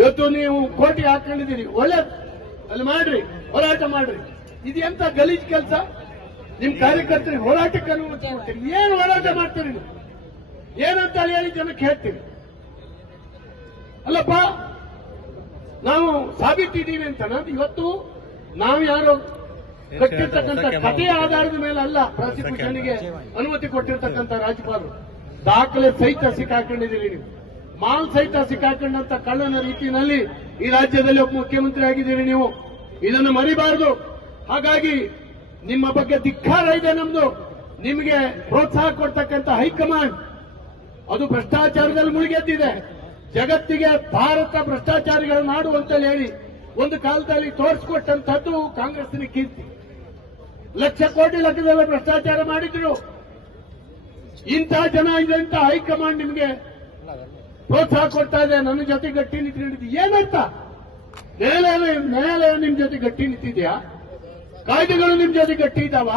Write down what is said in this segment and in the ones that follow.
ಇವತ್ತು ನೀವು ಕೋಟಿ ಹಾಕೊಂಡಿದ್ದೀರಿ. ಒಳ್ಳೆ ಅಲ್ಲಿ ಮಾಡ್ರಿ ಹೋರಾಟ ಮಾಡ್ರಿ. ಇದು ಎಂತ ಗಲೀಜ್ ಕೆಲಸ? ನಿಮ್ ಕಾರ್ಯಕರ್ತರಿಗೆ ಹೋರಾಟಕ್ಕೆ ಅನುಮತಿ ಕೊಡ್ತೀರಿ. ಏನು ಹೋರಾಟ ಮಾಡ್ತೀರಿ ನೀವು? ಏನಂತ ಹೇಳಿ ಜನಕ್ಕೆ ಹೇಳ್ತೀರಿ? ಅಲ್ಲಪ್ಪ ನಾವು ಸಾಬೀತಿದ್ದೀವಿ ಅಂತ ಇವತ್ತು ನಾವು ಯಾರು ಕಟ್ಟಿರ್ತಕ್ಕಂಥ ಕಥೆಯ ಆಧಾರದ ಮೇಲೆ ಅಲ್ಲ ಪ್ರಾಸಿಕ್ಯೂಷನ್ಗೆ ಅನುಮತಿ ಕೊಟ್ಟಿರ್ತಕ್ಕಂಥ ರಾಜ್ಯಪಾಲರು. ದಾಖಲೆ ಸಹಿತ ಸಿಕ್ಕಾಕೊಂಡಿದ್ದೀರಿ ನೀವು. ಮಾಲ್ ಸಹಿತ ಸಿಕ್ಕಾಕೊಂಡಂತ ಕಳ್ಳನ ರೀತಿಯಲ್ಲಿ ಈ ರಾಜ್ಯದಲ್ಲಿ ಒಬ್ಬ ಮುಖ್ಯಮಂತ್ರಿ ಆಗಿದ್ದೀರಿ ನೀವು. ಇದನ್ನು ಮರಿಬಾರದು. ಹಾಗಾಗಿ ನಿಮ್ಮ ಬಗ್ಗೆ ಧಿಕ್ಕಾರ ಇದೆ ನಮ್ದು. ನಿಮಗೆ ಪ್ರೋತ್ಸಾಹ ಕೊಡ್ತಕ್ಕಂಥ ಹೈಕಮಾಂಡ್ ಅದು ಭ್ರಷ್ಟಾಚಾರದಲ್ಲಿ ಮುಳುಗೆದ್ದಿದೆ. ಜಗತ್ತಿಗೆ ಭಾರತ ಭ್ರಷ್ಟಾಚಾರಿಗಳ ನಾಡು ಅಂತ ಹೇಳಿ ಒಂದು ಕಾಲದಲ್ಲಿ ತೋರಿಸ್ಕೊಟ್ಟಂತದ್ದು ಕಾಂಗ್ರೆಸ್ನ ಕೀರ್ತಿ. ಲಕ್ಷ ಕೋಟಿ ಲಕ್ಷದಲ್ಲಿ ಭ್ರಷ್ಟಾಚಾರ ಮಾಡಿದ್ರು. ಇಂಥ ಜನ ಇದ್ದಂತ ಹೈಕಮಾಂಡ್ ನಿಮಗೆ ಪ್ರೋತ್ಸಾಹ ಕೊಡ್ತಾ ಇದೆ, ನನ್ನ ಜೊತೆ ಗಟ್ಟಿ ನಿಂತ್ಕೊಂಡಿದ್ದು ಏನಂತ? ನ್ಯಾಯಾಲಯ ನ್ಯಾಯಾಲಯ ನಿಮ್ ಜೊತೆ ಗಟ್ಟಿ ನಿಂತಿದ್ಯಾ? ಕಾಯ್ದೆಗಳು ನಿಮ್ ಜೊತೆ ಗಟ್ಟಿ ಇದ್ದಾವ?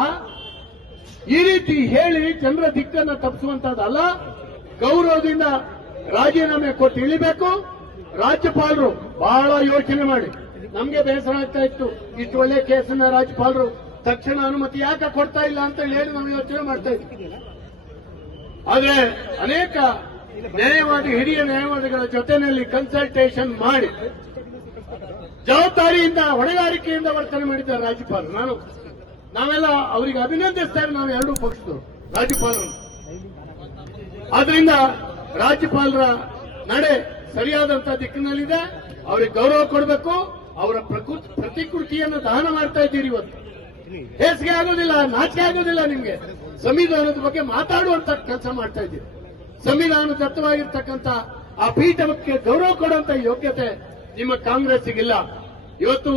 ಈ ರೀತಿ ಹೇಳಿ ಜನರ ದಿಕ್ಕನ್ನ ತಪ್ಪಿಸುವಂತದ್ದಲ್ಲ ಗೌರವದಿಂದ ರಾಜೀನಾಮೆ ಕೊಟ್ಟು ಇಳಿಬೇಕು. ರಾಜ್ಯಪಾಲರು ಬಹಳ ಯೋಚನೆ ಮಾಡಿ. ನಮ್ಗೆ ಬೇಸರ ಆಗ್ತಾ ಇತ್ತು. ಇಷ್ಟು ಒಳ್ಳೆ ಕೇಸನ್ನ ರಾಜ್ಯಪಾಲರು ತಕ್ಷಣ ಅನುಮತಿ ಯಾಕೆ ಕೊಡ್ತಾ ಇಲ್ಲ ಅಂತ ಹೇಳಿ ನಾವು ಯೋಚನೆ ಮಾಡ್ತಾ ಇದ್ವಿ. ಆದ್ರೆ ಅನೇಕ ನ್ಯಾಯವಾದಿ, ಹಿರಿಯ ನ್ಯಾಯವಾದಿಗಳ ಜೊತೆಯಲ್ಲಿ ಕನ್ಸಲ್ಟೇಷನ್ ಮಾಡಿ, ಜವಾಬ್ದಾರಿಯಿಂದ, ಹೊಣೆಗಾರಿಕೆಯಿಂದ ವರ್ತನೆ ಮಾಡಿದ್ದಾರೆ ರಾಜ್ಯಪಾಲರು. ನಾನು, ನಾವೆಲ್ಲ ಅವರಿಗೆ ಅಭಿನಂದಿಸ್ತೇವೆ ನಾವು ಎರಡೂ ಪಕ್ಷದವರು ರಾಜ್ಯಪಾಲರು ಆದ್ರಿಂದ ರಾಜ್ಯಪಾಲರ ನಡೆ ಸರಿಯಾದಂತಹ ದಿಕ್ಕಿನಲ್ಲಿದೆ. ಅವರಿಗೆ ಗೌರವ ಕೊಡಬೇಕು. ಅವರ ಪ್ರತಿಕೃತಿಯನ್ನು ದಾನ ಮಾಡ್ತಾ ಇದ್ದೀರಿ ಇವತ್ತು. ಹೇಸಿಗೆ ಆಗೋದಿಲ್ಲ, ನಾಚಿಕೆ ಆಗೋದಿಲ್ಲ ನಿಮ್ಗೆ. ಸಂವಿಧಾನದ ಬಗ್ಗೆ ಮಾತಾಡುವಂತ ಕೆಲಸ ಮಾಡ್ತಾ ಇದ್ದೀರಿ. ಸಂವಿಧಾನದತ್ತವಾಗಿರ್ತಕ್ಕಂಥ ಆ ಪೀಠಕ್ಕೆ ಗೌರವ ಕೊಡುವಂತ ಯೋಗ್ಯತೆ ನಿಮ್ಮ ಕಾಂಗ್ರೆಸ್ಸಿಗಿಲ್ಲ. ಇವತ್ತು